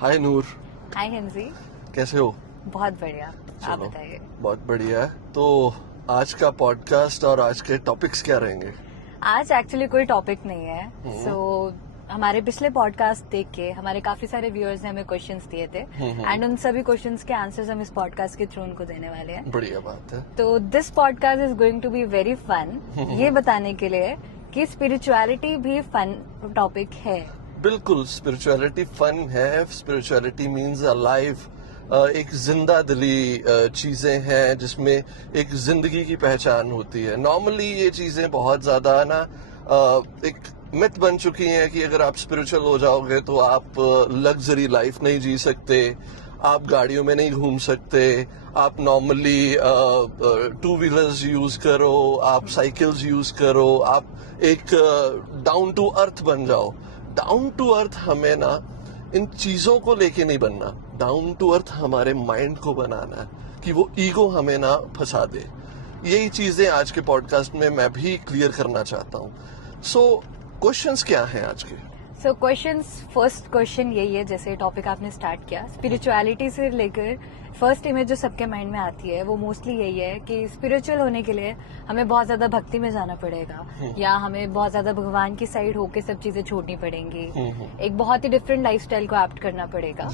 हाय नूर, हाय हिंसी। कैसे हो? बहुत बढ़िया। आप चलो, बताइए। बहुत बढ़िया है। तो आज का पॉडकास्ट और आज के टॉपिक्स क्या रहेंगे? आज एक्चुअली कोई टॉपिक नहीं है। हमारे पिछले पॉडकास्ट देख के हमारे काफी सारे व्यूअर्स ने हमें क्वेश्चंस दिए थे एंड उन सभी क्वेश्चंस के आंसर्स हम इस पॉडकास्ट के थ्रू उनको देने वाले हैं। बढ़िया बात है। तो this podcast is going to be very fun, ये बताने के लिए कि स्पिरिचुअलिटी भी फन टॉपिक है। बिल्कुल, स्पिरिचुअलिटी फन है। स्पिरिचुअलिटी मीन्स अलाइव, एक जिंदा दिली चीजें हैं जिसमें एक जिंदगी की पहचान होती है। नॉर्मली ये चीजें बहुत ज्यादा ना एक मिथ बन चुकी हैं कि अगर आप स्पिरिचुअल हो जाओगे तो आप लग्जरी लाइफ नहीं जी सकते, आप गाड़ियों में नहीं घूम सकते, आप नॉर्मली टू व्हीलर्स यूज करो, आप साइकिल्स यूज करो, आप एक डाउन टू अर्थ बन जाओ। डाउन टू अर्थ हमें ना इन चीजों को लेके नहीं बनना, डाउन टू अर्थ हमारे माइंड को बनाना है कि वो ईगो हमें ना फंसा दे। यही चीजें आज के पॉडकास्ट में मैं भी क्लियर करना चाहता हूँ। सो क्वेश्चंस क्या हैं आज के? सो क्वेश्चंस, फर्स्ट क्वेश्चन यही है, जैसे टॉपिक आपने स्टार्ट किया स्पिरिचुअलिटी से लेकर, फर्स्ट इमेज जो सबके माइंड में आती है वो मोस्टली यही है कि स्पिरिचुअल होने के लिए हमें बहुत ज्यादा भक्ति में जाना पड़ेगा या हमें बहुत ज्यादा भगवान की साइड होके सब चीजें छोड़नी पड़ेंगी, एक बहुत ही डिफरेंट लाइफस्टाइल को एडॉप्ट करना पड़ेगा।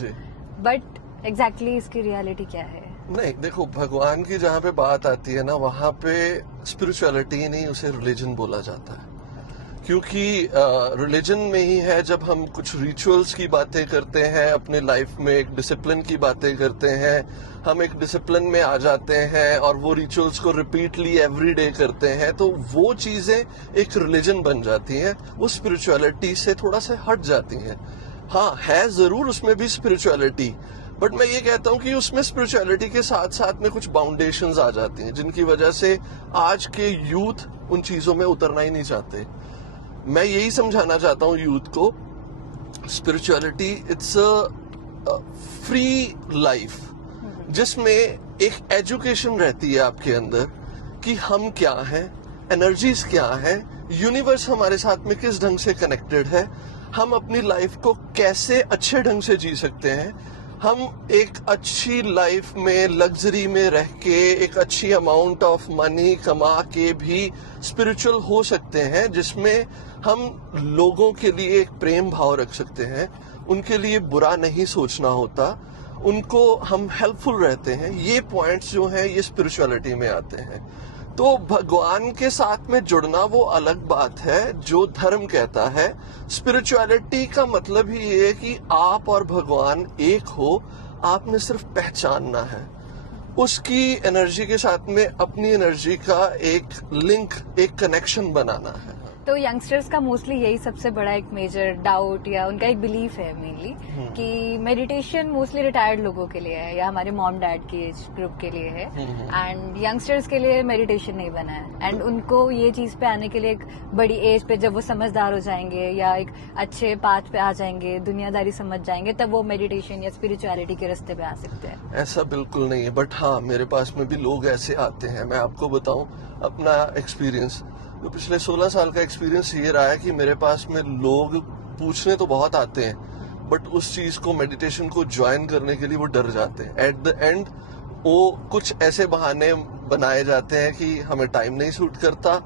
बट एग्जैक्टली इसकी रियलिटी क्या है? नहीं, देखो, भगवान की जहाँ पे बात आती है ना, वहाँ पे स्पिरिचुअलिटी नहीं, उसे रिलीजन बोला जाता है। क्योंकि रिलीजन में ही है जब हम कुछ रिचुअल्स की बातें करते हैं, अपने लाइफ में एक डिसिप्लिन की बातें करते हैं, हम एक डिसिप्लिन में आ जाते हैं और वो रिचुअल्स को रिपीटली एवरीडे करते हैं, तो वो चीजें एक रिलीजन बन जाती हैं, वो स्पिरिचुअलिटी से थोड़ा सा हट जाती हैं। हाँ, है जरूर उसमें भी स्पिरिचुअलिटी, बट मैं ये कहता हूँ कि उसमें स्पिरिचुअलिटी के साथ साथ में कुछ बाउंडेशंस आ जाती हैं जिनकी वजह से आज के यूथ उन चीजों में उतरना ही नहीं चाहते। मैं यही समझाना चाहता हूँ यूथ को, spirituality it's a free life जिसमें एक एजुकेशन रहती है आपके अंदर कि हम क्या हैं, एनर्जीज क्या हैं, यूनिवर्स हमारे साथ में किस ढंग से कनेक्टेड है, हम अपनी लाइफ को कैसे अच्छे ढंग से जी सकते हैं, हम एक अच्छी लाइफ में लग्जरी में रह के एक अच्छी अमाउंट ऑफ मनी कमा के भी स्पिरिचुअल हो सकते हैं, जिसमें हम लोगों के लिए एक प्रेम भाव रख सकते हैं, उनके लिए बुरा नहीं सोचना होता, उनको हम हेल्पफुल रहते हैं। ये पॉइंट्स जो हैं ये स्पिरिचुअलिटी में आते हैं। तो भगवान के साथ में जुड़ना वो अलग बात है जो धर्म कहता है। स्पिरिचुअलिटी का मतलब ही ये है कि आप और भगवान एक हो, आपने सिर्फ पहचानना है, उसकी एनर्जी के साथ में अपनी एनर्जी का एक लिंक, एक कनेक्शन बनाना है। तो यंगस्टर्स का मोस्टली यही सबसे बड़ा एक मेजर डाउट या उनका एक बिलीफ है मेनली कि मेडिटेशन मोस्टली रिटायर्ड लोगों के लिए है या हमारे मॉम डैड की एज ग्रुप के लिए है एंड यंगस्टर्स के लिए मेडिटेशन नहीं बना है एंड उनको ये चीज पे आने के लिए एक बड़ी एज पे, जब वो समझदार हो जाएंगे या एक अच्छे पाथ पे आ जाएंगे, दुनियादारी समझ जाएंगे, तब वो मेडिटेशन या स्पिरिचुअलिटी के रास्ते पे आ सकते हैं। ऐसा बिल्कुल नहीं है, बट हाँ, मेरे पास में भी लोग ऐसे आते हैं। मैं आपको बताऊं अपना एक्सपीरियंस, तो पिछले 16 साल का एक्सपीरियंस ये रहा है कि मेरे पास में लोग पूछने तो बहुत आते हैं, बट उस चीज को, मेडिटेशन को ज्वाइन करने के लिए वो डर जाते हैं। एट द एंड वो कुछ ऐसे बहाने बनाए जाते हैं कि हमें टाइम नहीं सूट करता।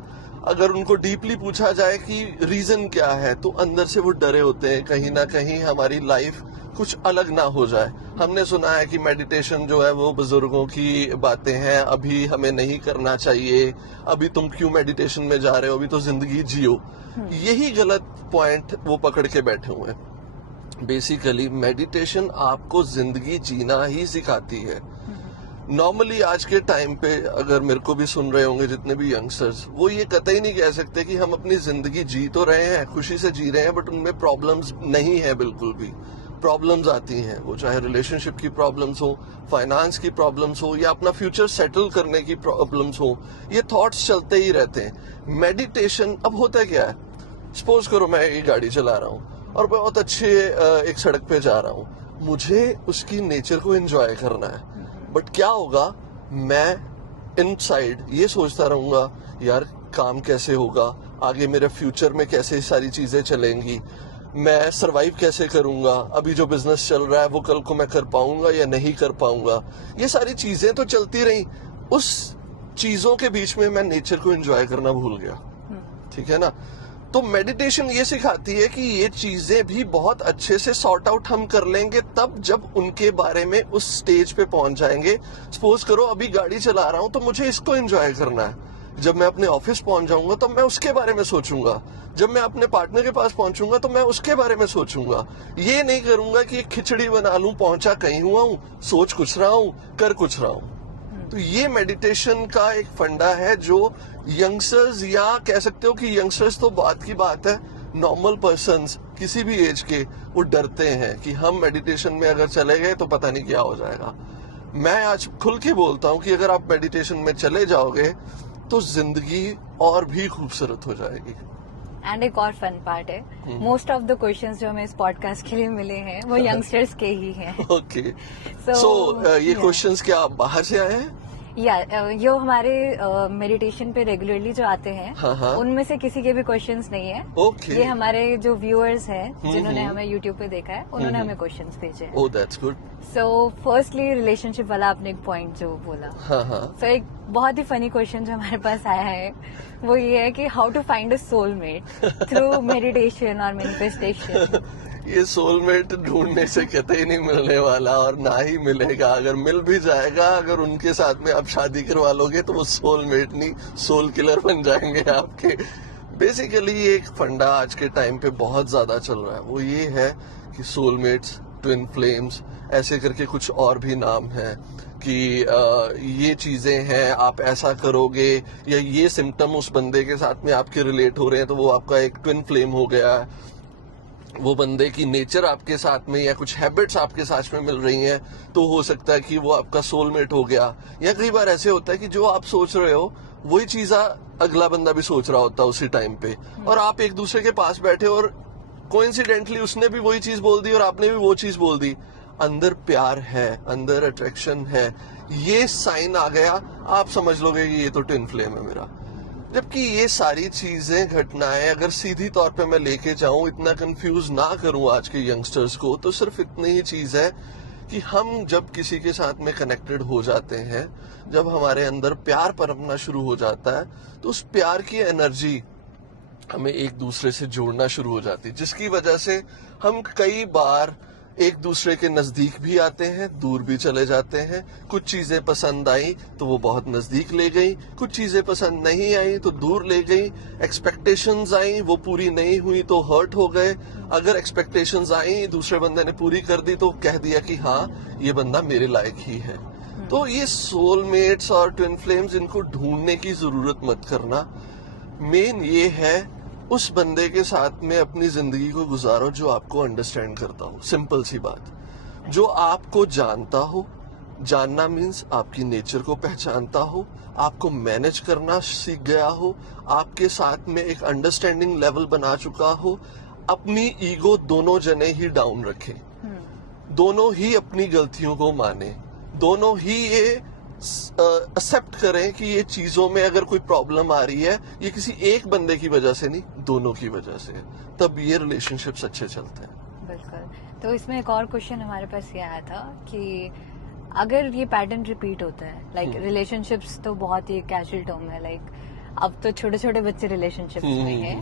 अगर उनको डीपली पूछा जाए कि रीजन क्या है, तो अंदर से वो डरे होते हैं कहीं ना कहीं हमारी लाइफ कुछ अलग ना हो जाए। हमने सुना है कि मेडिटेशन जो है वो बुजुर्गों की बातें हैं, अभी हमें नहीं करना चाहिए, अभी तुम क्यों मेडिटेशन में जा रहे हो, अभी तो जिंदगी जियो। यही गलत पॉइंट वो पकड़ के बैठे हुए हैं। बेसिकली मेडिटेशन आपको जिंदगी जीना ही सिखाती है। नॉर्मली आज के टाइम पे अगर मेरे को भी सुन रहे होंगे जितने भी यंगस्टर्स, वो ये कतई नहीं कह सकते कि हम अपनी जिंदगी जी तो रहे हैं, खुशी से जी रहे हैं, बट उनमें प्रॉब्लम्स नहीं है। बिल्कुल भी प्रॉब्लम्स आती हैं, वो चाहे रिलेशनशिप की प्रॉब्लम्स हो, फाइनेंस की प्रॉब्लम्स हो या अपना फ्यूचर सेटल करने की प्रॉब्लम्स हो, ये थॉट्स चलते ही रहते हैं। मेडिटेशन, अब होता क्या है, सपोज करो मैं ये गाड़ी चला रहा हूँ और बहुत अच्छे एक सड़क पे जा रहा हूँ, मुझे उसकी नेचर को एंजॉय करना है, बट क्या होगा, मैं इनसाइड ये सोचता रहूंगा, यार काम कैसे होगा, आगे मेरे फ्यूचर में कैसे सारी चीजें चलेंगी। मैं सरवाइव कैसे करूंगा, अभी जो बिजनेस चल रहा है वो कल को मैं कर पाऊंगा या नहीं कर पाऊंगा, ये सारी चीजें तो चलती रही। उस चीजों के बीच में मैं नेचर को एंजॉय करना भूल गया, ठीक है ना। तो मेडिटेशन ये सिखाती है कि ये चीजें भी बहुत अच्छे से सॉर्ट आउट हम कर लेंगे तब जब उनके बारे में उस स्टेज पे पहुंच जाएंगे। सपोज करो अभी गाड़ी चला रहा हूं तो मुझे इसको एंजॉय करना है, जब मैं अपने ऑफिस पहुंच जाऊंगा तो मैं उसके बारे में सोचूंगा, जब मैं अपने पार्टनर के पास पहुंचूंगा तो मैं उसके बारे में सोचूंगा। ये नहीं करूंगा कि एक खिचड़ी बना लूं, पहुंचा कहीं हुआ हूं, सोच कुछ रहा हूं, कर कुछ रहा हूं। तो ये मेडिटेशन का एक फंडा है जो यंगस्टर्स, या कह सकते हो कि यंगस्टर्स तो बात की बात है, नॉर्मल पर्सन्स किसी भी एज के वो डरते हैं कि हम मेडिटेशन में अगर चले गए तो पता नहीं क्या हो जाएगा। मैं आज खुल के बोलता हूं कि अगर आप मेडिटेशन में चले जाओगे तो जिंदगी और भी खूबसूरत हो जाएगी। एंड एक और फन पार्ट है, मोस्ट ऑफ द क्वेश्चंस जो हमें इस पॉडकास्ट के लिए मिले हैं वो यंगस्टर्स के ही हैं। ओके, सो ये क्वेश्चंस क्या बाहर से आए हैं? जो हमारे मेडिटेशन पे रेगुलरली जो आते हैं, हाँ। उनमें से किसी के भी क्वेश्चंस नहीं है। Okay. ये हमारे जो व्यूअर्स हैं जिन्होंने हमें यूट्यूब पे देखा है, उन्होंने हमें क्वेश्चंस भेजे हैं। Oh that's good. So firstly relationship वाला आपने एक पॉइंट जो बोला, हाँ। सो एक बहुत ही फनी क्वेश्चन जो हमारे पास आया है वो ये है कि how to find a soulmate through meditation और मैनिफेस्टेशन। ये सोलमेट ढूंढने से कतई नहीं मिलने वाला और ना ही मिलेगा। अगर मिल भी जाएगा, अगर उनके साथ में आप शादी करवा लोगे तो वो सोलमेट नहीं, सोल किलर बन जाएंगे आपके। बेसिकली ये एक फंडा आज के टाइम पे बहुत ज्यादा चल रहा है, वो ये है कि सोलमेट्स, ट्विन फ्लेम्स, ऐसे करके कुछ और भी नाम है कि ये चीजें हैं, आप ऐसा करोगे या ये सिम्टम उस बंदे के साथ में आपके रिलेट हो रहे हैं तो वो आपका एक ट्विन फ्लेम हो गया है। वो बंदे की नेचर आपके साथ में या कुछ हैबिट्स आपके साथ में मिल रही हैं तो हो सकता है कि वो आपका सोलमेट हो गया। या कई बार ऐसे होता है कि जो आप सोच रहे हो वही चीज अगला बंदा भी सोच रहा होता है उसी टाइम पे, और आप एक दूसरे के पास बैठे और कोइंसिडेंटली उसने भी वही चीज बोल दी और आपने भी वो चीज बोल दी। अंदर प्यार है, अंदर अट्रैक्शन है, ये साइन आ गया, आप समझ लोगे कि ये तो ट्विन फ्लेम है मेरा। जबकि ये सारी चीजें, घटनाएं अगर सीधी तौर पे मैं लेके जाऊं, इतना कंफ्यूज ना करूं आज के यंगस्टर्स को, तो सिर्फ इतनी ही चीज है कि हम जब किसी के साथ में कनेक्टेड हो जाते हैं, जब हमारे अंदर प्यार पनपना शुरू हो जाता है, तो उस प्यार की एनर्जी हमें एक दूसरे से जोड़ना शुरू हो जाती है, जिसकी वजह से हम कई बार एक दूसरे के नजदीक भी आते हैं, दूर भी चले जाते हैं। कुछ चीजें पसंद आई तो वो बहुत नजदीक ले गई, कुछ चीजें पसंद नहीं आई तो दूर ले गई। एक्सपेक्टेशंस आई, वो पूरी नहीं हुई तो हर्ट हो गए। अगर एक्सपेक्टेशंस आई, दूसरे बंदे ने पूरी कर दी तो कह दिया कि हाँ ये बंदा मेरे लायक ही है। तो ये सोलमेट्स और ट्विन फ्लेम्स, इनको ढूंढने की जरूरत मत करना। मेन ये है उस बंदे के साथ में अपनी जिंदगी को गुजारो जो आपको अंडरस्टैंड करता हो। सिंपल सी बात, जो आपको जानता हो। जानना मीन्स आपकी नेचर को पहचानता हो, आपको मैनेज करना सीख गया हो, आपके साथ में एक अंडरस्टैंडिंग लेवल बना चुका हो। अपनी ईगो दोनों जने ही डाउन रखें, दोनों ही अपनी गलतियों को माने, दोनों ही ये एक्सेप्ट करें कि ये चीजों में अगर कोई प्रॉब्लम आ रही है ये किसी एक बंदे की वजह से नहीं, दोनों की वजह से, तब ये रिलेशनशिप्स अच्छे चलते हैं। बिल्कुल। तो इसमें एक और क्वेश्चन हमारे पास ये आया था कि अगर ये पैटर्न रिपीट होता है, लाइक रिलेशनशिप्स तो बहुत ही कैजुअल टर्म है, लाइक अब तो छोटे छोटे बच्चे रिलेशनशिप्स में हैं,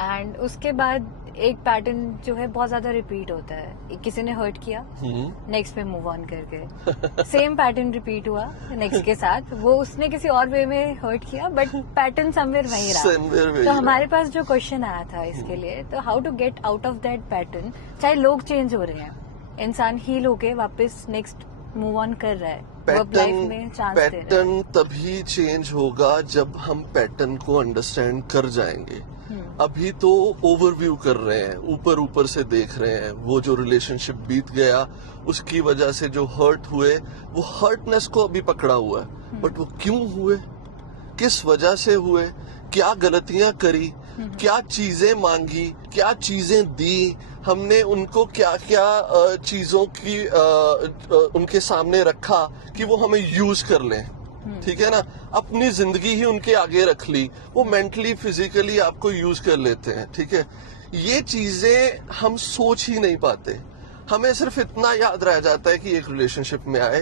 एंड उसके बाद एक पैटर्न जो है बहुत ज्यादा रिपीट होता है। किसी ने हर्ट किया, नेक्स्ट पे मूव ऑन कर गए, सेम पैटर्न रिपीट हुआ नेक्स्ट के साथ, वो उसने किसी और वे में हर्ट किया बट पैटर्न समवेयर वहीं रहा। तो हमारे पास जो क्वेश्चन आया था इसके लिए, तो how to get out of that pattern. चाहे लोग चेंज हो रहे हैं, इंसान हील होके वापस नेक्स्ट मूव ऑन कर रहा है, वो लाइफ में चांस दे रहा है। पैटर्न तभी चेंज होगा जब हम पैटर्न को अंडरस्टैंड कर जाएंगे। अभी तो ओवरव्यू कर रहे हैं, ऊपर ऊपर से देख रहे हैं। वो जो रिलेशनशिप बीत गया उसकी वजह से जो हर्ट हुए, वो हर्टनेस को अभी पकड़ा हुआ है, बट वो क्यों हुए, किस वजह से हुए, क्या गलतियां करी, क्या चीजें मांगी, क्या चीजें दी हमने, उनको क्या क्या चीजों की उनके सामने रखा कि वो हमें यूज कर लें, ठीक है ना। अपनी जिंदगी ही उनके आगे रख ली, वो मेंटली फिजिकली आपको यूज कर लेते हैं, ठीक है। ये चीजें हम सोच ही नहीं पाते। हमें सिर्फ इतना याद रह जाता है कि एक रिलेशनशिप में आए,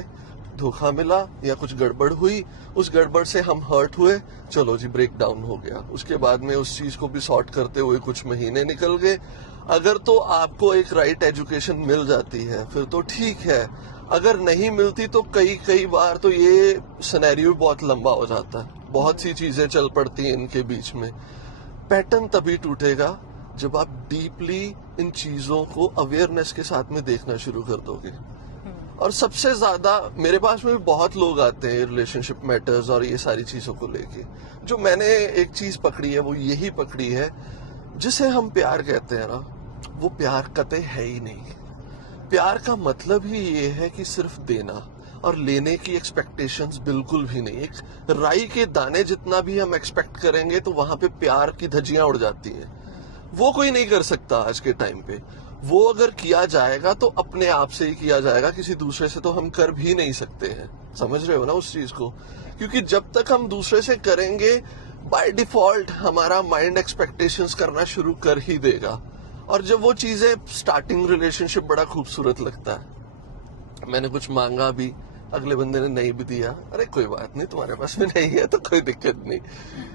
धोखा मिला या कुछ गड़बड़ हुई, उस गड़बड़ से हम हर्ट हुए, चलो जी ब्रेक डाउन हो गया। उसके बाद में उस चीज को भी सॉर्ट करते हुए कुछ महीने निकल गए। अगर तो आपको एक राइट एजुकेशन मिल जाती है फिर तो ठीक है, अगर नहीं मिलती तो कई बार तो ये सिनेरियो बहुत लंबा हो जाता है, बहुत सी चीजें चल पड़ती हैं इनके बीच में। पैटर्न तभी टूटेगा जब आप डीपली इन चीजों को अवेयरनेस के साथ में देखना शुरू कर दोगे। और सबसे ज्यादा मेरे पास में भी बहुत लोग आते हैं रिलेशनशिप मैटर्स और ये सारी चीजों को लेके। जो मैंने एक चीज पकड़ी है वो यही पकड़ी है, जिसे हम प्यार कहते हैं ना, वो प्यार कतई है ही नहीं। प्यार का मतलब ही ये है कि सिर्फ देना और लेने की एक्सपेक्टेशंस बिल्कुल भी नहीं। एक राई के दाने जितना भी हम एक्सपेक्ट करेंगे तो वहां पे प्यार की धज्जियां उड़ जाती हैं। वो कोई नहीं कर सकता आज के टाइम पे। वो अगर किया जाएगा तो अपने आप से ही किया जाएगा, किसी दूसरे से तो हम कर भी नहीं सकते हैं। समझ रहे हो ना उस चीज को? क्योंकि जब तक हम दूसरे से करेंगे बाय डिफॉल्ट हमारा माइंड एक्सपेक्टेशंस करना शुरू कर ही देगा। और जब वो चीजें, स्टार्टिंग रिलेशनशिप बड़ा खूबसूरत लगता है, मैंने कुछ मांगा भी, अगले बंदे ने नहीं भी दिया, अरे कोई बात नहीं, तुम्हारे पास में नहीं है तो कोई दिक्कत नहीं।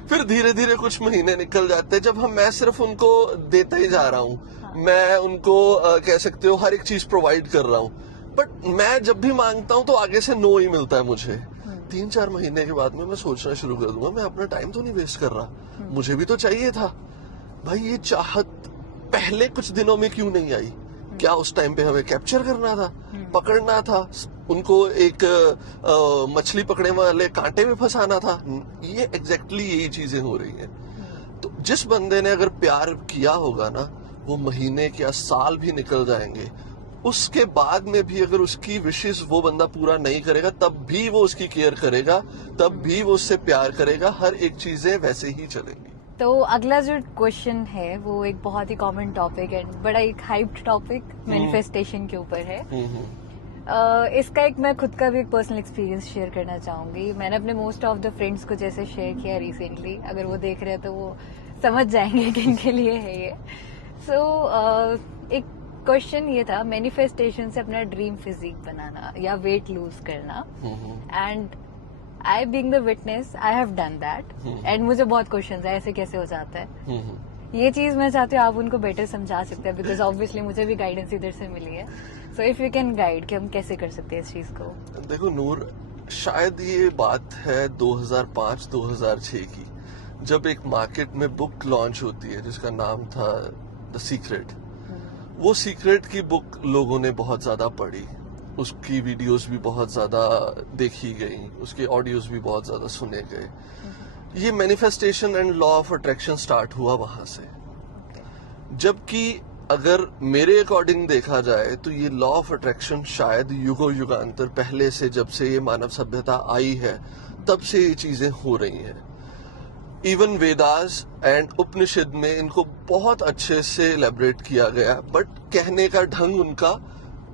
फिर धीरे धीरे कुछ महीने निकल जाते हैं जब मैं सिर्फ उनको देता ही जा रहा हूँ, मैं उनको कह सकते हो हर एक चीज प्रोवाइड कर रहा हूँ, बट मैं जब भी मांगता हूँ तो आगे से नो ही मिलता है मुझे। 3-4 महीने के बाद में मैं सोचना शुरू कर दूंगा, मैं अपना टाइम तो नहीं वेस्ट कर रहा, मुझे भी तो चाहिए था। भाई ये चाहत पहले कुछ दिनों में क्यों नहीं आई? क्या उस टाइम पे हमें कैप्चर करना था, पकड़ना था, उनको एक मछली पकड़ने वाले कांटे में फंसाना था? ये एग्जैक्टली यही चीजें हो रही हैं। तो जिस बंदे ने अगर प्यार किया होगा ना, वो महीने या साल भी निकल जाएंगे, उसके बाद में भी अगर उसकी विशेष वो बंदा पूरा नहीं करेगा तब भी वो उसकी केयर करेगा, तब भी वो उससे प्यार करेगा, हर एक चीजें वैसे ही चलेंगी। तो अगला जो क्वेश्चन है वो एक बहुत ही कॉमन टॉपिक है, बड़ा एक हाइप्ड टॉपिक मैनिफेस्टेशन के ऊपर है। इसका एक मैं खुद का भी एक पर्सनल एक्सपीरियंस शेयर करना चाहूंगी। मैंने अपने मोस्ट ऑफ द फ्रेंड्स को जैसे शेयर किया रिसेंटली, अगर वो देख रहे हैं तो वो समझ जाएंगे कि इनके लिए है ये। एक क्वेश्चन ये था, मैनिफेस्टेशन से अपना ड्रीम फिजिक बनाना या वेट लूज करना, and I being the witness I have done that, and मुझे बहुत क्वेश्चंस है ऐसे कैसे हो जाता है। ये चीज मैं चाहती हूँ आप उनको बेटर समझा सकते हैं, बिकॉज ऑब्वियसली मुझे भी गाइडेंस इधर से मिली है। So if you can guide कि हम कैसे कर सकते हैं इस चीज को। देखो नूर, शायद ये बात है 2005-2006 की, जब एक मार्केट में बुक लॉन्च होती है जिसका नाम था द सीक्रेट। वो सीक्रेट की बुक लोगों ने बहुत ज्यादा पढ़ी, उसकी वीडियोस भी बहुत ज्यादा देखी गई, उसके ऑडियोज भी बहुत ज्यादा सुने गए। ये manifestation and law of attraction start हुआ वहां से। जबकि अगर मेरे अकॉर्डिंग देखा जाए तो ये लॉ ऑफ अट्रैक्शन शायद युगों युगांतर पहले से, जब से ये मानव सभ्यता आई है तब से ये चीजें हो रही हैं। इवन वेदास एंड उपनिषद में इनको बहुत अच्छे से एलेबरेट किया गया, बट कहने का ढंग उनका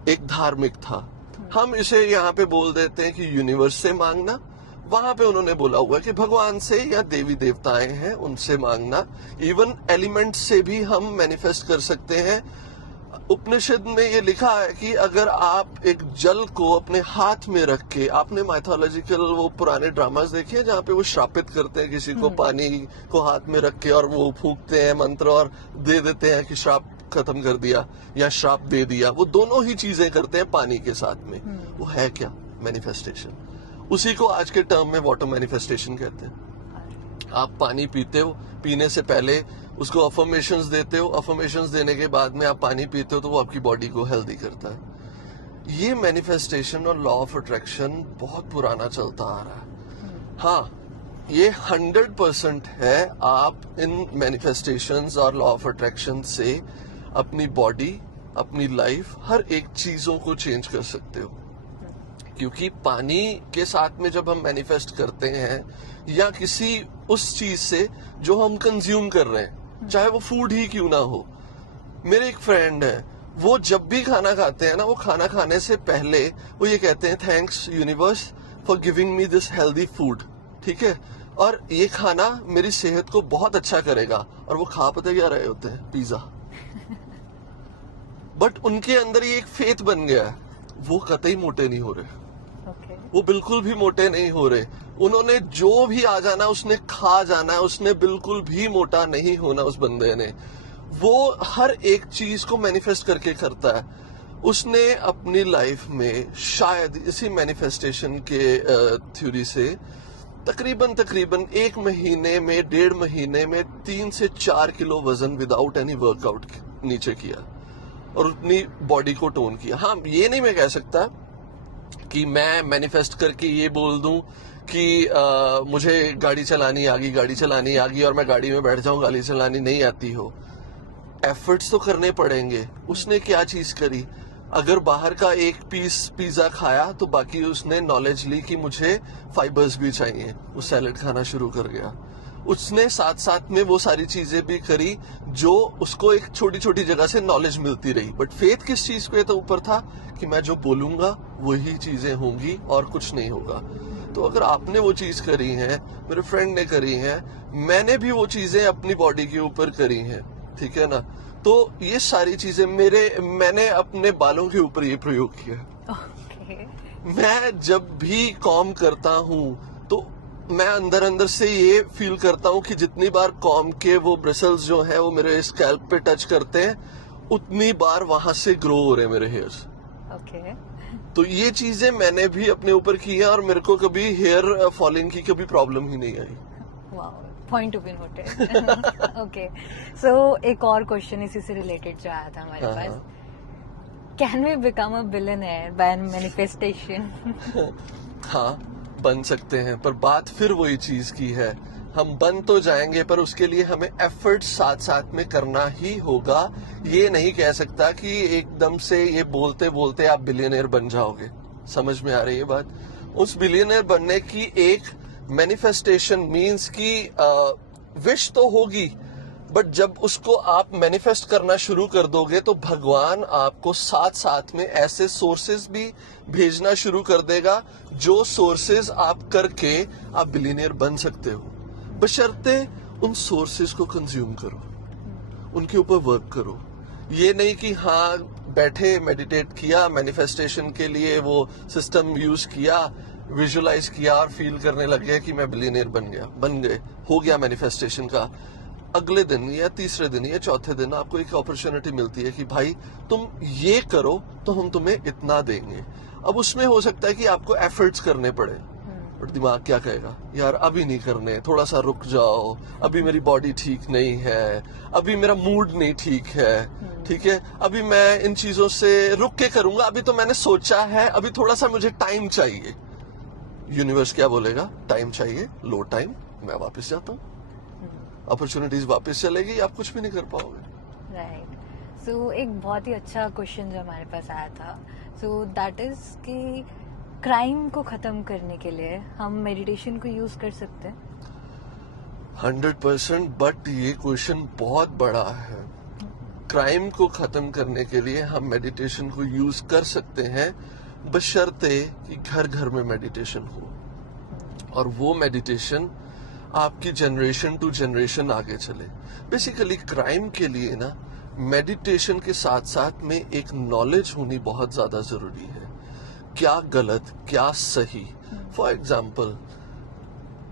एक धार्मिक था। हम इसे यहाँ पे बोल देते हैं कि यूनिवर्स से मांगना, वहां पे उन्होंने बोला हुआ कि भगवान से या देवी देवताएं हैं उनसे मांगना। इवन एलिमेंट से भी हम मैनिफेस्ट कर सकते हैं। उपनिषद में ये लिखा है कि अगर आप एक जल को अपने हाथ में रख के, आपने माइथोलॉजिकल वो पुराने ड्रामास देखे हैं जहाँ पे वो श्रापित करते हैं किसी को, पानी को हाथ में रख के और वो फूंकते हैं मंत्र और दे देते हैं कि श्राप खत्म कर दिया या श्राप दे दिया, वो दोनों ही चीजें करते हैं पानी के साथ में। वो है क्या? मैनिफेस्टेशन। उसी को आज के टर्म में वाटर मैनिफेस्टेशन कहते हैं। आप पानी पीते हो, पीने से पहले उसको अफर्मेशंस देते हो, अफर्मेशंस देने के बाद में आप पानी पीते हो तो वो आपकी बॉडी को हेल्दी करता है। ये मैनिफेस्टेशन और लॉ ऑफ अट्रैक्शन बहुत पुराना चलता आ रहा है। हाँ, ये 100% है। आप इन मैनिफेस्टेशंस और लॉ ऑफ अट्रैक्शन से अपनी बॉडी, अपनी लाइफ, हर एक चीजों को चेंज कर सकते हो। क्योंकि पानी के साथ में जब हम मैनिफेस्ट करते हैं या किसी उस चीज से जो हम कंज्यूम कर रहे हैं, चाहे वो फूड ही क्यों ना हो। मेरे एक फ्रेंड है, वो जब भी खाना खाते हैं ना, वो खाना खाने से पहले वो ये कहते हैं, thanks universe for giving me this healthy food. ठीक है, और ये खाना मेरी सेहत को बहुत अच्छा करेगा। और वो खा पता क्या रहे होते हैं? पिज्जा। बट उनके अंदर ये एक फेथ बन गया है, वो कतई मोटे नहीं हो रहे, ओके वो बिल्कुल भी मोटे नहीं हो रहे। उन्होंने जो भी आ जाना उसने खा जाना है, उसने बिल्कुल भी मोटा नहीं होना। उस बंदे ने वो हर एक चीज को मैनिफेस्ट करके करता है। उसने अपनी लाइफ में शायद इसी मैनिफेस्टेशन के थ्योरी से तकरीबन 1 महीने में 1.5 महीने में 3 से 4 किलो वजन विदाउट एनी वर्कआउट नीचे किया और अपनी बॉडी को टोन किया। हाँ, ये नहीं मैं कह सकता कि मैं मैनिफेस्ट करके ये बोल दूं कि मुझे गाड़ी चलानी आ गई और मैं गाड़ी में बैठ जाऊं, गाड़ी चलानी नहीं आती हो। एफर्ट्स तो करने पड़ेंगे। उसने क्या चीज करी, अगर बाहर का एक पीस पिज्जा खाया तो बाकी उसने नॉलेज ली कि मुझे फाइबर्स भी चाहिए, वो सैलेड खाना शुरू कर गया। उसने साथ साथ में वो सारी चीजें भी करी जो उसको एक छोटी छोटी जगह से नॉलेज मिलती रही। बट फेथ किस चीज पे तो ऊपर था कि मैं जो बोलूंगा वही चीजें होंगी और कुछ नहीं होगा। तो अगर आपने वो चीज करी है, मेरे फ्रेंड ने करी है, मैंने भी वो चीजें अपनी बॉडी के ऊपर करी हैं, ठीक है ना, तो ये सारी चीजें मैंने अपने बालों के ऊपर ये प्रयोग किया। ओके मैं जब भी कॉम करता हूँ तो मैं अंदर से ये फील करता हूँ कि जितनी बार कॉम के वो ब्रिसल्स जो है वो मेरे स्कैल्प पे टच करते हैं, उतनी बार वहां से ग्रो हो रहे मेरे हेयर्स। ओके तो ये चीजें मैंने भी अपने ऊपर की है और मेरे को कभी हेयर फॉलिंग की कभी प्रॉब्लम ही नहीं आई। Wow, point to be noted. Okay, so एक और क्वेश्चन इसी से रिलेटेड जो आया था हमारे पास, can we become a billionaire by manifestation? हाँ, बन सकते हैं, पर बात फिर वही चीज की है, हम बन तो जाएंगे पर उसके लिए हमें एफर्ट साथ साथ में करना ही होगा। ये नहीं कह सकता कि एकदम से ये बोलते बोलते आप बिलियनेयर बन जाओगे। समझ में आ रही है बात? उस बिलियनेयर बनने की एक मैनिफेस्टेशन मीन्स की विश तो होगी, बट जब उसको आप मैनिफेस्ट करना शुरू कर दोगे तो भगवान आपको साथ साथ में ऐसे सोर्सेज भी भेजना शुरू कर देगा जो सोर्सेज आप करके आप बिलियनियर बन सकते हो, बशर्ते उन सोर्सेज को कंज्यूम करो, उनके ऊपर वर्क करो। ये नहीं कि हाँ बैठे मेडिटेट किया, मैनिफेस्टेशन के लिए वो सिस्टम यूज किया, विजुअलाइज किया और फील करने लग गया कि मैं बिलियनियर बन गए, हो गया मैनिफेस्टेशन का। अगले दिन या तीसरे दिन या चौथे दिन आपको एक अपॉर्चुनिटी मिलती है कि भाई तुम ये करो तो हम तुम्हें इतना देंगे। अब उसमें हो सकता है कि आपको एफर्ट्स करने पड़े, बट दिमाग क्या कहेगा, यार अभी नहीं करने, थोड़ा सा रुक जाओ, अभी मेरी बॉडी ठीक नहीं है, अभी मेरा मूड नहीं ठीक है, ठीक है, अभी मैं इन चीजों से रुक के करूंगा, अभी तो मैंने सोचा है, अभी थोड़ा सा मुझे टाइम चाहिए। यूनिवर्स क्या बोलेगा, टाइम चाहिए, लो टाइम, मैं वापस जाता हूँ। अपॉर्चुनिटीज वापस चलेगी, आप कुछ भी नहीं कर पाओगे। राइट। सो एक बहुत ही अच्छा क्वेश्चन जो हमारे पास आया था, सो दैट इज कि क्राइम को खत्म करने के लिए हम मेडिटेशन को यूज कर सकते हैं? 100%, बट ये क्वेश्चन बहुत बड़ा है। क्राइम को खत्म करने के लिए हम मेडिटेशन को यूज कर सकते हैं, बशर्ते कि घर घर में मेडिटेशन हो और वो मेडिटेशन आपकी जनरेशन टू जनरेशन आगे चले। बेसिकली क्राइम के लिए ना मेडिटेशन के साथ साथ में एक नॉलेज होनी बहुत ज्यादा जरूरी है, क्या गलत क्या सही। फॉर एग्जाम्पल,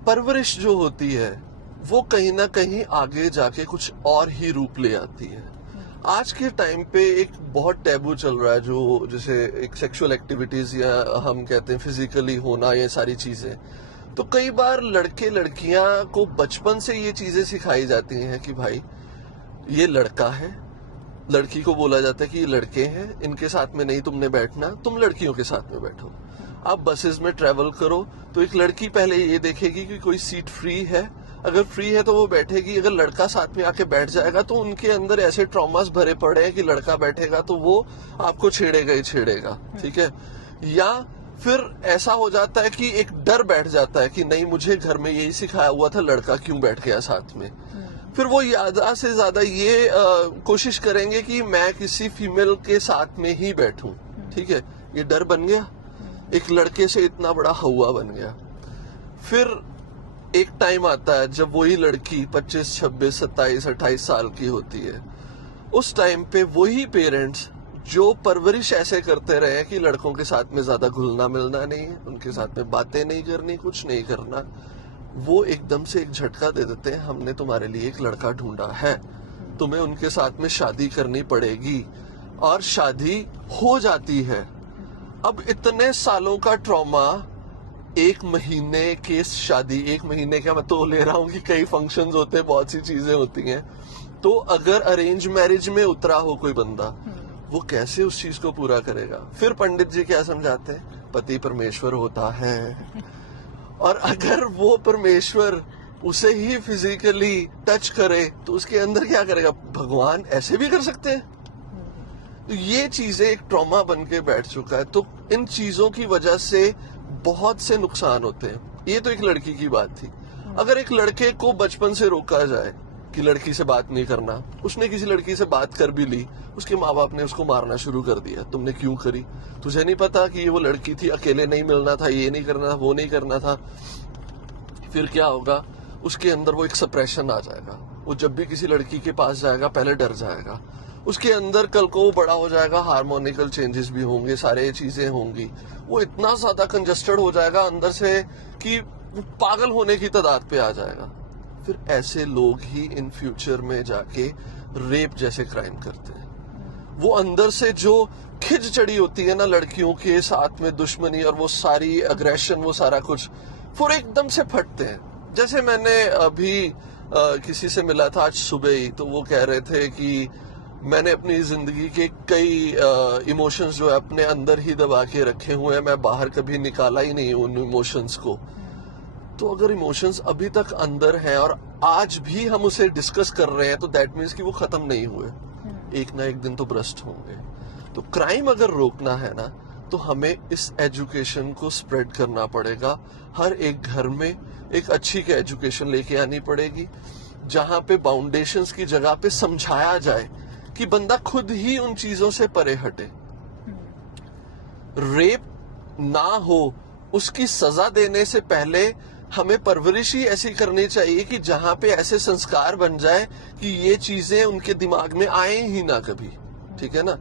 परवरिश जो होती है वो कहीं ना कहीं आगे जाके कुछ और ही रूप ले आती है। आज के टाइम पे एक बहुत टैबू चल रहा है, जो जैसे एक सेक्सुअल एक्टिविटीज या हम कहते हैं फिजिकली होना, ये सारी चीजें। तो कई बार लड़के लड़कियां को बचपन से ये चीजें सिखाई जाती हैं कि भाई ये लड़का है, लड़की को बोला जाता है कि ये लड़के हैं, इनके साथ में नहीं तुमने बैठना, तुम लड़कियों के साथ में बैठो। आप बसेस में ट्रेवल करो तो एक लड़की पहले ये देखेगी कि कोई सीट फ्री है, अगर फ्री है तो वो बैठेगी, अगर लड़का साथ में आके बैठ जाएगा तो उनके अंदर ऐसे ट्रॉमास भरे पड़े हैं कि लड़का बैठेगा तो वो आपको छेड़ेगा ही छेड़ेगा, ठीक है। या फिर ऐसा हो जाता है कि एक डर बैठ जाता है कि नहीं, मुझे घर में यही सिखाया हुआ था, लड़का क्यों बैठ गया साथ में। फिर वो ज्यादा से ज्यादा ये कोशिश करेंगे कि मैं किसी फीमेल के साथ में ही बैठूं, ठीक है। ये डर बन गया, एक लड़के से इतना बड़ा हवा बन गया। फिर एक टाइम आता है जब वही लड़की 25, 26, 27, 28 साल की होती है। उस टाइम पे वही पेरेंट्स जो परवरिश ऐसे करते रहे कि लड़कों के साथ में ज्यादा घुलना मिलना नहीं, उनके साथ में बातें नहीं करनी, कुछ नहीं करना, वो एकदम से एक झटका दे देते हैं, हमने तुम्हारे लिए एक लड़का ढूंढा है, तुम्हें उनके साथ में शादी करनी पड़ेगी, और शादी हो जाती है। अब इतने सालों का ट्रॉमा एक महीने के शादी, एक महीने का मैं तो ले रहा हूँ कि कई फंक्शंस होते हैं, बहुत सी चीजें होती हैं, तो अगर अरेंज मैरिज में उतरा हो कोई बंदा, वो कैसे उस चीज को पूरा करेगा? फिर पंडित जी क्या समझाते हैं? पति परमेश्वर होता है, और अगर वो परमेश्वर उसे ही फिजिकली टच करे तो उसके अंदर क्या करेगा? भगवान ऐसे भी कर सकते हैं। तो ये चीजें एक ट्रॉमा बन के बैठ चुका है। तो इन चीजों की वजह से बहुत से नुकसान होते हैं। ये तो एक लड़की की बात थी। अगर एक लड़के को बचपन से रोका जाए कि लड़की से बात नहीं करना, उसने किसी लड़की से बात कर भी ली, उसके माँ बाप ने उसको मारना शुरू कर दिया, तुमने क्यों करी? तुझे नहीं पता कि ये वो लड़की थी, अकेले नहीं मिलना था, ये नहीं करना था, वो नहीं करना था। फिर क्या होगा? उसके अंदर वो एक सप्रेशन आ जाएगा। वो जब भी किसी लड़की के पास जाएगा पहले डर जाएगा, उसके अंदर कल को वो बड़ा हो जाएगा, हार्मोनिकल चेंजेस भी होंगे, सारे चीजें होंगी, वो इतना ज्यादा कंजस्टेड हो जाएगा अंदर से कि वो पागल होने की तादाद पे आ जाएगा। फिर ऐसे लोग ही इन फ्यूचर में जाके रेप जैसे क्राइम करते हैं। वो अंदर से जो खिज चढ़ी होती है ना लड़कियों के साथ में, दुश्मनी और वो सारी अग्रेशन, वो सारा कुछ फिर एकदम से फटते हैं। जैसे मैंने अभी किसी से मिला था आज सुबह ही, तो वो कह रहे थे कि मैंने अपनी जिंदगी के कई इमोशंस जो है अपने अंदर ही दबा के रखे हुए हैं, मैं बाहर कभी निकाला ही नहीं उन इमोशंस को। तो अगर इमोशंस अभी तक अंदर हैं और आज भी हम उसे डिस्कस कर रहे हैं, तो दैट मीन्स कि वो खत्म नहीं हुए, एक ना एक दिन तो ब्रस्ट होंगे। तो क्राइम अगर रोकना है ना, तो हमें इस एजुकेशन को स्प्रेड करना पड़ेगा। हर एक घर में एक अच्छी एजुकेशन लेके आनी पड़ेगी, जहां पे बाउंडेशंस की जगह पे समझाया जाए कि बंदा खुद ही उन चीजों से परे हटे। रेप ना हो, उसकी सजा देने से पहले हमें परवरिश ही ऐसी करनी चाहिए कि जहां पे ऐसे संस्कार बन जाए कि ये चीजें उनके दिमाग में आए ही ना कभी। ठीक है ना?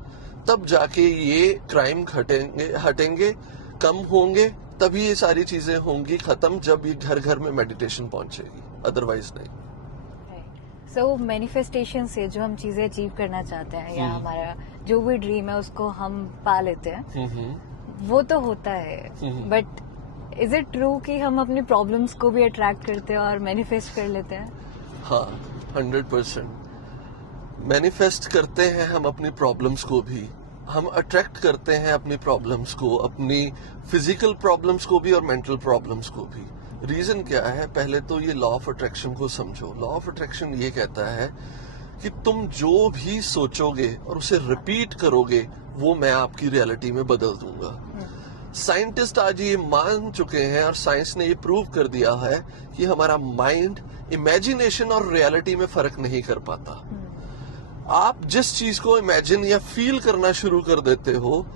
तब जाके ये क्राइम हटेंगे, कम होंगे, तभी ये सारी चीजें होंगी खत्म, जब ये घर घर में मेडिटेशन पहुंचेगी, अदरवाइज नहीं। सो मैनिफेस्टेशन से जो हम चीजें अचीव करना चाहते हैं या हमारा जो भी ड्रीम है उसको हम पा लेते हैं, वो तो होता है, बट इज इट ट्रू कि हम अपनी प्रॉब्लम्स को भी अट्रैक्ट करते हैं और मैनिफेस्ट कर लेते हैं? हाँ, 100% मैनिफेस्ट करते हैं हम अपनी प्रॉब्लम्स को भी, हम अट्रैक्ट करते हैं अपनी प्रॉब्लम्स को, अपनी फिजिकल प्रॉब्लम्स को भी और मेंटल प्रॉब्लम्स को भी। रीजन क्या है? पहले तो ये लॉ ऑफ अट्रैक्शन को समझो। लॉ ऑफ अट्रैक्शन ये कहता है कि तुम जो भी सोचोगे और उसे रिपीट करोगे, वो मैं आपकी रियलिटी में बदल दूंगा। साइंटिस्ट आज ये मान चुके हैं और साइंस ने ये प्रूव कर दिया है कि हमारा माइंड इमेजिनेशन और रियलिटी में फर्क नहीं कर पाता। आप जिस चीज को इमेजिन या फील करना शुरू कर देते हो,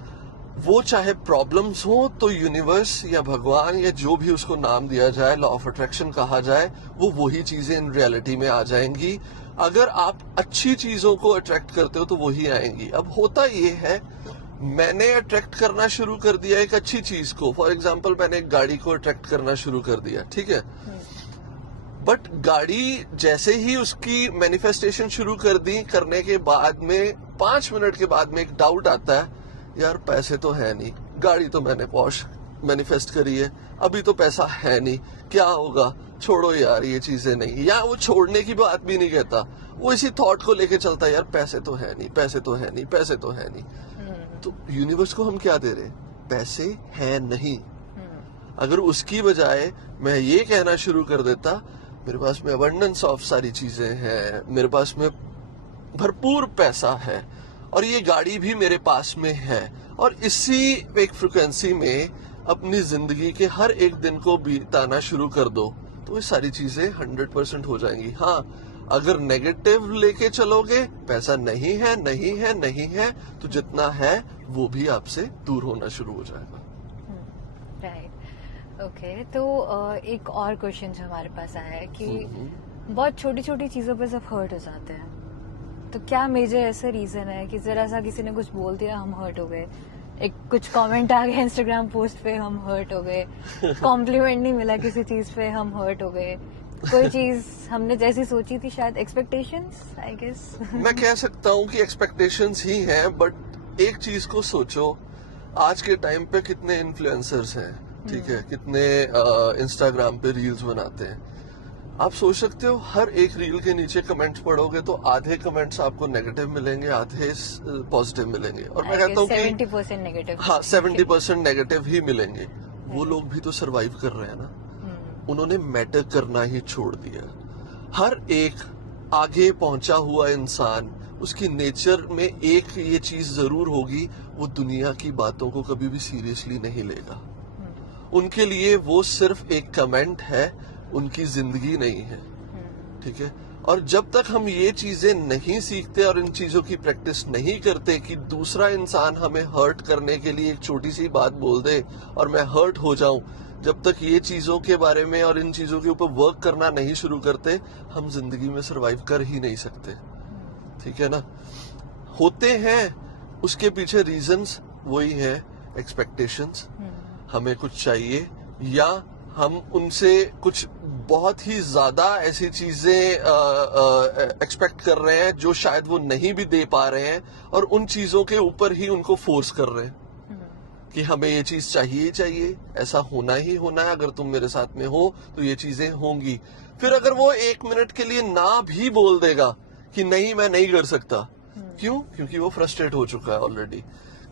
वो चाहे प्रॉब्लम्स हो तो यूनिवर्स या भगवान या जो भी उसको नाम दिया जाए, लॉ ऑफ अट्रैक्शन कहा जाए, वो वही चीजें इन रियलिटी में आ जाएंगी। अगर आप अच्छी चीजों को अट्रैक्ट करते हो तो वही आएंगी। अब होता ये है, मैंने अट्रैक्ट करना शुरू कर दिया एक अच्छी चीज को, फॉर एग्जाम्पल मैंने एक गाड़ी को अट्रैक्ट करना शुरू कर दिया, ठीक है, बट गाड़ी जैसे ही उसकी मैनिफेस्टेशन शुरू कर दी, करने के बाद में 5 मिनट के बाद में एक डाउट आता है, यार पैसे तो है नहीं, गाड़ी तो मैंने पॉश मैनिफेस्ट करी है, अभी तो पैसा है नहीं, क्या होगा, छोड़ो यार ये चीजें नहीं। या वो छोड़ने की बात भी नहीं कहता, वो इसी थॉट को लेके चलता है, यार पैसे तो है नहीं, पैसे तो है नहीं, पैसे तो है नहीं। तो यूनिवर्स को हम क्या दे रहे? पैसे है नहीं। अगर उसकी बजाय मैं ये कहना शुरू कर देता, मेरे पास में अबंडेंस ऑफ सारी चीजें हैं, मेरे पास में भरपूर पैसा है और ये गाड़ी भी मेरे पास में है, और इसी एक फ्रिक्वेंसी में अपनी जिंदगी के हर एक दिन को बिताना शुरू कर दो, तो ये सारी चीजें 100% हो जाएंगी। हाँ, अगर नेगेटिव लेके चलोगे, पैसा नहीं है नहीं है नहीं है, तो जितना है वो भी आपसे दूर होना शुरू हो जाएगा। Right, okay. तो एक और क्वेश्चन जो हमारे पास आया है कि बहुत छोटी छोटी चीजों पे सब हर्ट हो जाते हैं, तो क्या मेजर ऐसा रीजन है कि जरा सा किसी ने कुछ बोल दिया हम हर्ट हो गए, एक कुछ कमेंट आ गया इंस्टाग्राम पोस्ट पे हम हर्ट हो गए, कॉम्प्लीमेंट नहीं मिला किसी चीज पे हम हर्ट हो गए, कोई चीज हमने जैसी सोची थी, शायद एक्सपेक्टेशंस आई गेस। मैं कह सकता हूँ कि एक्सपेक्टेशंस ही हैं, बट एक चीज को सोचो, आज के टाइम पे कितने इन्फ्लुएंसर्स हैं, ठीक है, कितने इंस्टाग्राम पे रील्स बनाते हैं। आप सोच सकते हो हर एक रील के नीचे कमेंट्स पढ़ोगे तो आधे कमेंट्स आपको नेगेटिव मिलेंगे, आधे पॉजिटिव मिलेंगे, और मैं कहता हूँ कि 70% नेगेटिव। हाँ 70% नेगेटिव ही मिलेंगे। वो लोग भी तो सरवाइव कर रहे हैं ना, उन्होंने मैटर करना ही छोड़ दिया। हर एक आगे पहुंचा हुआ इंसान, उसकी नेचर में एक ये चीज जरूर होगी, वो दुनिया की बातों को कभी भी सीरियसली नहीं लेगा। उनके लिए वो सिर्फ एक कमेंट है, उनकी जिंदगी नहीं है, ठीक है। और जब तक हम ये चीजें नहीं सीखते और इन चीजों की प्रैक्टिस नहीं करते कि दूसरा इंसान हमें हर्ट करने के लिए एक छोटी सी बात बोल दे और मैं हर्ट हो जाऊं, जब तक ये चीजों के बारे में और इन चीजों के ऊपर वर्क करना नहीं शुरू करते, हम जिंदगी में सरवाइव कर ही नहीं सकते, ठीक है ना। होते हैं उसके पीछे रीजंस वही है, एक्सपेक्टेशंस, हमें कुछ चाहिए या हम उनसे कुछ बहुत ही ज्यादा ऐसी चीजें एक्सपेक्ट कर रहे हैं जो शायद वो नहीं भी दे पा रहे हैं, और उन चीजों के ऊपर ही उनको फोर्स कर रहे हैं कि हमें ये चीज चाहिए ही चाहिए, ऐसा होना ही होना है, अगर तुम मेरे साथ में हो तो ये चीजें होंगी। फिर अगर वो 1 मिनट के लिए ना भी बोल देगा कि नहीं मैं नहीं कर सकता, क्यों? क्योंकि वो फ्रस्ट्रेट हो चुका है ऑलरेडी।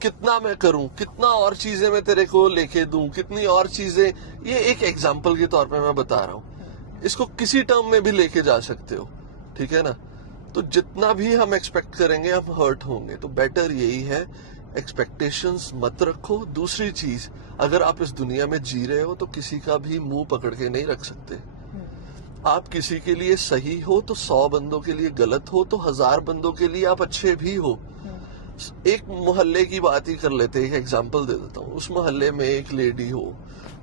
कितना मैं करूं, कितना और चीजें मैं तेरे को लेके दूं, कितनी और चीजें, ये एक एग्जाम्पल के तौर पे मैं बता रहा हूं, इसको किसी टर्म में भी लेके जा सकते हो, ठीक है ना। तो जितना भी हम एक्सपेक्ट करेंगे हम हर्ट होंगे, तो बेटर यही है एक्सपेक्टेशंस मत रखो। दूसरी चीज, अगर आप इस दुनिया में जी रहे हो तो किसी का भी मुंह पकड़ के नहीं रख सकते। आप किसी के लिए सही हो तो 100 बंदों के लिए गलत हो, तो 1000 बंदों के लिए आप अच्छे भी हो। एक मोहल्ले की बात ही कर लेते हैं, एक एग्जांपल दे देता हूँ। उस मोहल्ले में एक लेडी हो,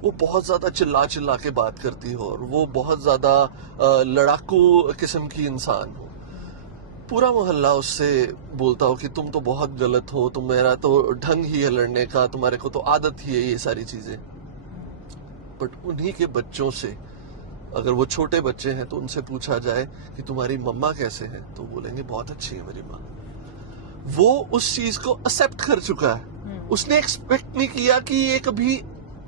वो बहुत ज्यादा चिल्ला चिल्ला के बात करती हो, और वो बहुत ज्यादा लड़ाकू किस्म की इंसान हो। पूरा मोहल्ला उससे बोलता हो कि तुम तो बहुत गलत हो, मेरा तो ढंग ही है लड़ने का, तुम्हारे को तो आदत ही है ये सारी चीजें। बट उन्हीं के बच्चों से, अगर वो छोटे बच्चे हैं तो उनसे पूछा जाए कि तुम्हारी मम्मा कैसे हैं, तो बोलेंगे बहुत अच्छी है मेरी माँ। वो उस चीज को एक्सेप्ट कर चुका है, उसने एक्सपेक्ट नहीं किया कि ये कभी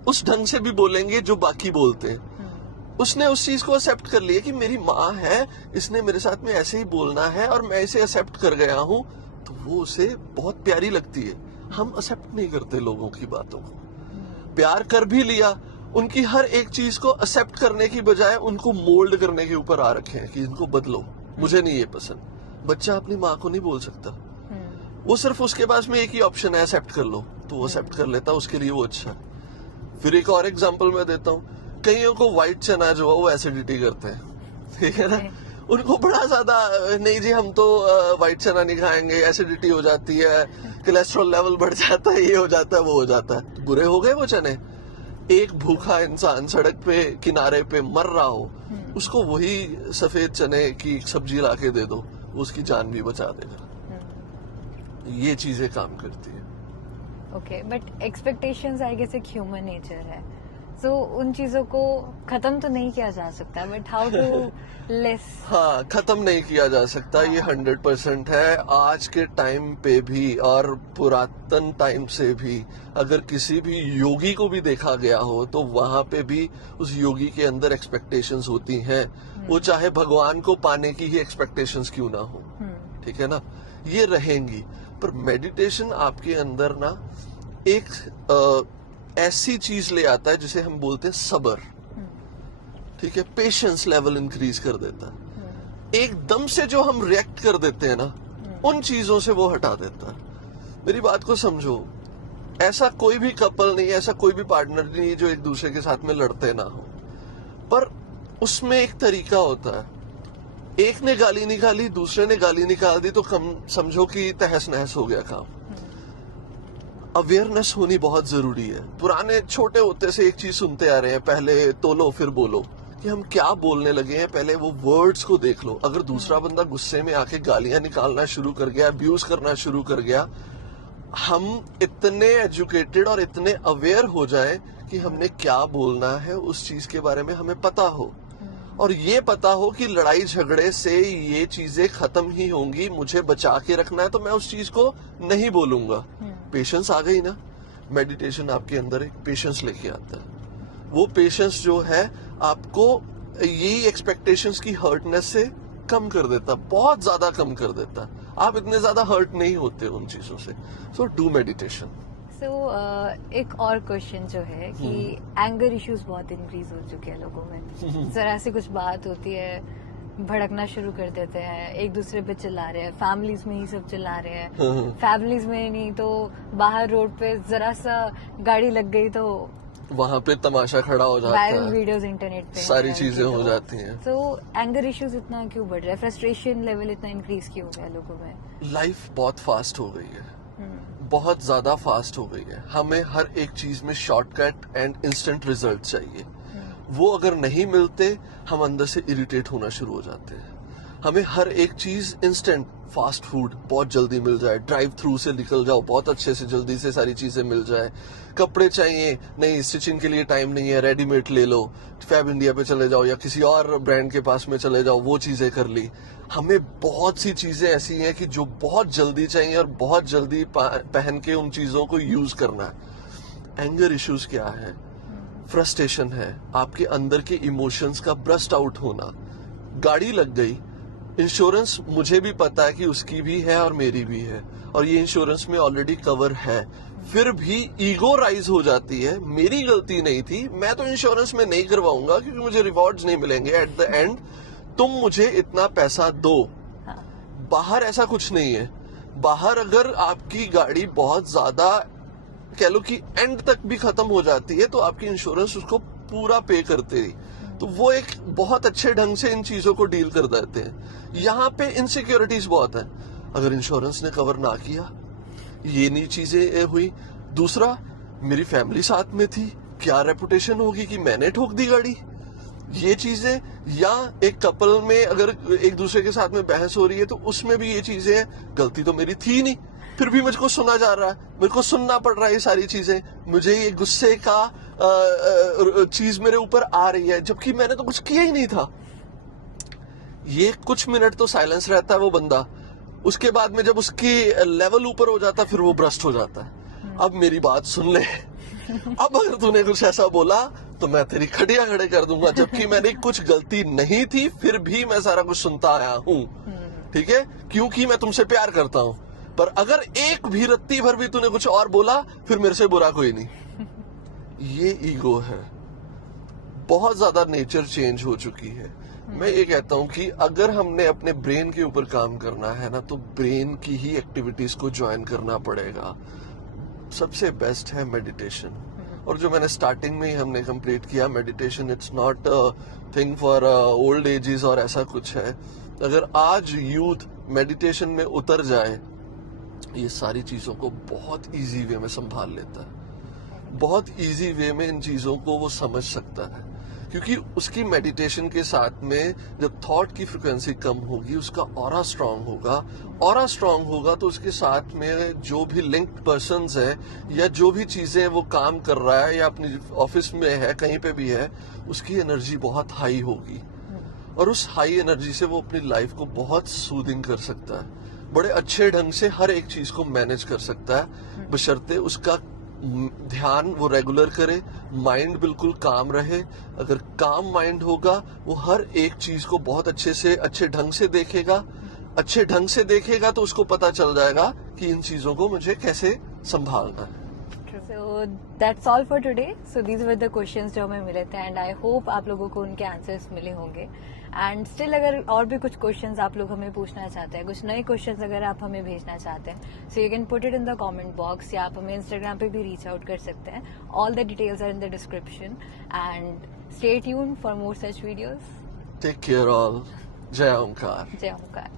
उस ढंग से भी बोलेंगे जो बाकी बोलते हैं। उसने उस चीज को एक्सेप्ट कर लिया कि मेरी माँ है, इसने मेरे साथ में ऐसे ही बोलना है और मैं इसे एक्सेप्ट कर गया हूँ, तो वो उसे बहुत प्यारी लगती है। हम एक्सेप्ट नहीं करते लोगों की बातों को, प्यार कर भी लिया, उनकी हर एक चीज को एक्सेप्ट करने की बजाय उनको मोल्ड करने के ऊपर आ रखे हैं कि इनको बदलो, मुझे नहीं ये पसंद। बच्चा अपनी माँ को नहीं बोल सकता, वो सिर्फ उसके पास में एक ही ऑप्शन है, एक्सेप्ट कर लो, तो वो एक्सेप्ट कर लेता, उसके लिए वो अच्छा है। फिर एक और एग्जांपल मैं देता हूँ, कईयों को व्हाइट चना जो है वो एसिडिटी करते हैं, ठीक है ना। उनको बड़ा ज्यादा नहीं जी हम तो व्हाइट चना नहीं खाएंगे, एसिडिटी हो जाती है, कोलेस्ट्रॉल लेवल बढ़ जाता है, ये हो जाता है, वो हो जाता है। तो बुरे हो गए वो चने। एक भूखा इंसान सड़क पे किनारे पे मर रहा हो, उसको वही सफेद चने की सब्जी ला के दे दो, उसकी जान भी बचा देगा। ये चीजें काम करती है। Okay, but expectations I guess एक ह्यूमन नेचर है, सो उन चीजों को खत्म तो नहीं किया जा सकता, बट हाउ टू लेस। हाँ, खत्म नहीं किया जा सकता, ये 100% है। आज के टाइम पे भी और पुरातन टाइम से भी अगर किसी भी योगी को भी देखा गया हो तो वहां पे भी उस योगी के अंदर एक्सपेक्टेशंस होती हैं, वो चाहे भगवान को पाने की ही एक्सपेक्टेशंस क्यों ना हो, ठीक है ना, ये रहेंगी। पर मेडिटेशन आपके अंदर ना एक ऐसी चीज ले आता है जिसे हम बोलते हैं सब्र, ठीक है, पेशेंस लेवल इंक्रीज कर देता है। एकदम से जो हम रिएक्ट कर देते हैं ना, उन चीजों से वो हटा देता है। मेरी बात को समझो, ऐसा कोई भी कपल नहीं, ऐसा कोई भी पार्टनर नहीं जो एक दूसरे के साथ में लड़ते ना हो, पर उसमें एक तरीका होता है। एक ने गाली निकाली, दूसरे ने गाली निकाल दी, तो कम समझो कि तहस नहस हो गया काम। अवेयरनेस होनी बहुत जरूरी है। पुराने छोटे होते से एक चीज सुनते आ रहे हैं, पहले तोलो फिर बोलो, कि हम क्या बोलने लगे हैं, पहले वो वर्ड्स को देख लो। अगर दूसरा बंदा गुस्से में आके गालियां निकालना शुरू कर गया, अब्यूज करना शुरू कर गया, हम इतने एजुकेटेड और इतने अवेयर हो जाएं कि हमने क्या बोलना है उस चीज के बारे में हमें पता हो, और ये पता हो कि लड़ाई झगड़े से ये चीजें खत्म ही होंगी, मुझे बचा के रखना है तो मैं उस चीज को नहीं बोलूंगा। पेशेंस आ गई ना। मेडिटेशन आपके अंदर एक पेशेंस लेके आता है। वो पेशेंस जो है आपको यही एक्सपेक्टेशंस की हर्टनेस से कम कर देता, बहुत ज्यादा कम कर देता। आप इतने ज्यादा हर्ट नहीं होते उन चीजों से। So do meditation. सो एक और क्वेश्चन जो है कि एंगर इश्यूज बहुत इंक्रीज हो चुके हैं लोगों में। जरा सी कुछ बात होती है, भड़कना शुरू कर देते हैं, एक दूसरे पे चिल्ला रहे हैं, फैमिलीज में ही सब चिल्ला रहे हैं, फैमिलीज में नहीं तो बाहर रोड पे जरा सा गाड़ी लग गई तो वहां पे तमाशा खड़ा हो जाता वायरल है, वीडियोस इंटरनेट पे सारी चीजें हो जाती हैं। तो एंगर इश्यूज इतना क्यों बढ़ रहा है, फ्रस्ट्रेशन लेवल इतना इंक्रीज क्यों हो गया लोगों में? लाइफ बहुत फास्ट हो गई है, बहुत ज्यादा फास्ट हो गई है। हमें हर एक चीज में शॉर्टकट एंड इंस्टेंट रिजल्ट चाहिए। वो अगर नहीं मिलते हम अंदर से इरिटेट होना शुरू हो जाते हैं। हमें हर एक चीज इंस्टेंट, फास्ट फूड बहुत जल्दी मिल जाए, ड्राइव थ्रू से निकल जाओ, बहुत अच्छे से जल्दी से सारी चीजें मिल जाए। कपड़े चाहिए, नहीं स्टिचिंग के लिए टाइम नहीं है, रेडीमेड ले लो, फैब इंडिया पे चले जाओ या किसी और ब्रांड के पास में चले जाओ, वो चीजें कर ली। हमें बहुत सी चीजें ऐसी हैं कि जो बहुत जल्दी चाहिए और बहुत जल्दी पहन के उन चीजों को यूज करना है। एंगर इश्यूज क्या है? फ्रस्ट्रेशन है, आपके अंदर के इमोशंस का ब्रस्ट आउट होना। गाड़ी लग गई, इंश्योरेंस मुझे भी पता है कि उसकी भी है और मेरी भी है, और ये इंश्योरेंस में ऑलरेडी कवर है, फिर भी ईगो राइज हो जाती है, मेरी गलती नहीं थी, मैं तो इंश्योरेंस में नहीं करवाऊंगा क्योंकि मुझे रिवॉर्ड्स नहीं मिलेंगे एट द एंड, तुम मुझे इतना पैसा दो। बाहर ऐसा कुछ नहीं है। बाहर अगर आपकी गाड़ी बहुत ज्यादा कह लो कि एंड तक भी खत्म हो जाती है तो आपकी इंश्योरेंस उसको पूरा पे करते ही, तो वो एक बहुत अच्छे ढंग से इन चीजों को डील कर देते हैं। यहाँ पे इनसिक्योरिटीज बहुत है, अगर इंश्योरेंस ने कवर ना किया, ये नहीं चीजें हुई। दूसरा, मेरी फैमिली साथ में थी, क्या रेपुटेशन होगी कि मैंने ठोक दी गाड़ी, ये चीजें। या एक कपल में अगर एक दूसरे के साथ में बहस हो रही है तो उसमें भी ये चीजें हैं, गलती तो मेरी थी नहीं, फिर भी मुझको सुना जा रहा है, मेरे को सुनना पड़ रहा है ये सारी चीजें, मुझे ये गुस्से का चीज मेरे ऊपर आ रही है जबकि मैंने तो कुछ किया ही नहीं था। ये कुछ मिनट तो साइलेंस रहता है वो बंदा, उसके बाद में जब उसकी लेवल ऊपर हो जाता फिर वो ब्रस्ट हो जाता है। अब मेरी बात सुन ले, अब अगर तूने कुछ ऐसा बोला तो मैं तेरी खटिया खड़े कर दूंगा, जबकि मैंने कुछ गलती नहीं थी, फिर भी मैं सारा कुछ सुनता आया हूँ, ठीक है, क्योंकि मैं तुमसे प्यार करता हूँ। पर अगर एक भी रत्ती भर भी तूने कुछ और बोला फिर मेरे से बुरा कोई नहीं। ये ईगो है, बहुत ज्यादा नेचर चेंज हो चुकी है। मैं ये कहता हूँ कि अगर हमने अपने ब्रेन के ऊपर काम करना है ना तो ब्रेन की ही एक्टिविटीज को ज्वाइन करना पड़ेगा। सबसे बेस्ट है मेडिटेशन, और जो मैंने स्टार्टिंग में ही हमने कंप्लीट किया, meditation it's not thing for old ages और ऐसा कुछ है। अगर आज यूथ मेडिटेशन में उतर जाए, ये सारी चीजों को बहुत इजी वे में संभाल लेता है, बहुत इजी वे में इन चीजों को वो समझ सकता है, क्योंकि उसकी मेडिटेशन के साथ में जब थॉट की फ्रिक्वेंसी कम होगी, उसका ऑरा स्ट्रांग होगा, ऑरा स्ट्रांग होगा तो उसके साथ में जो भी लिंक्ड पर्सन्स हैं या जो भी चीजें वो काम कर रहा है या अपनी ऑफिस में है, कहीं पे भी है, उसकी एनर्जी बहुत हाई होगी, और उस हाई एनर्जी से वो अपनी लाइफ को बहुत सूदिंग कर सकता है, बड़े अच्छे ढंग से हर एक चीज को मैनेज कर सकता है, बशर्ते उसका ध्यान वो रेगुलर करे, माइंड बिल्कुल काम रहे। अगर काम माइंड होगा वो हर एक चीज को बहुत अच्छे से अच्छे ढंग से देखेगा, अच्छे ढंग से देखेगा तो उसको पता चल जाएगा कि इन चीजों को मुझे कैसे संभालना है। So that's all for today. So these were the questions जो हमें मिले थे, and I hope आप लोगों को उनके आंसर्स मिले होंगे। एंड स्टिल अगर और भी कुछ क्वेश्चंस आप लोग हमें पूछना चाहते हैं, कुछ नए क्वेश्चंस अगर आप हमें भेजना चाहते हैं, so you can put it in the comment box, या आप हमें इंस्टाग्राम पे भी रीच आउट कर सकते हैं। All the details are in the description, and stay tuned for more such videos. Take care all. जय ओंकार। जय ओंकार।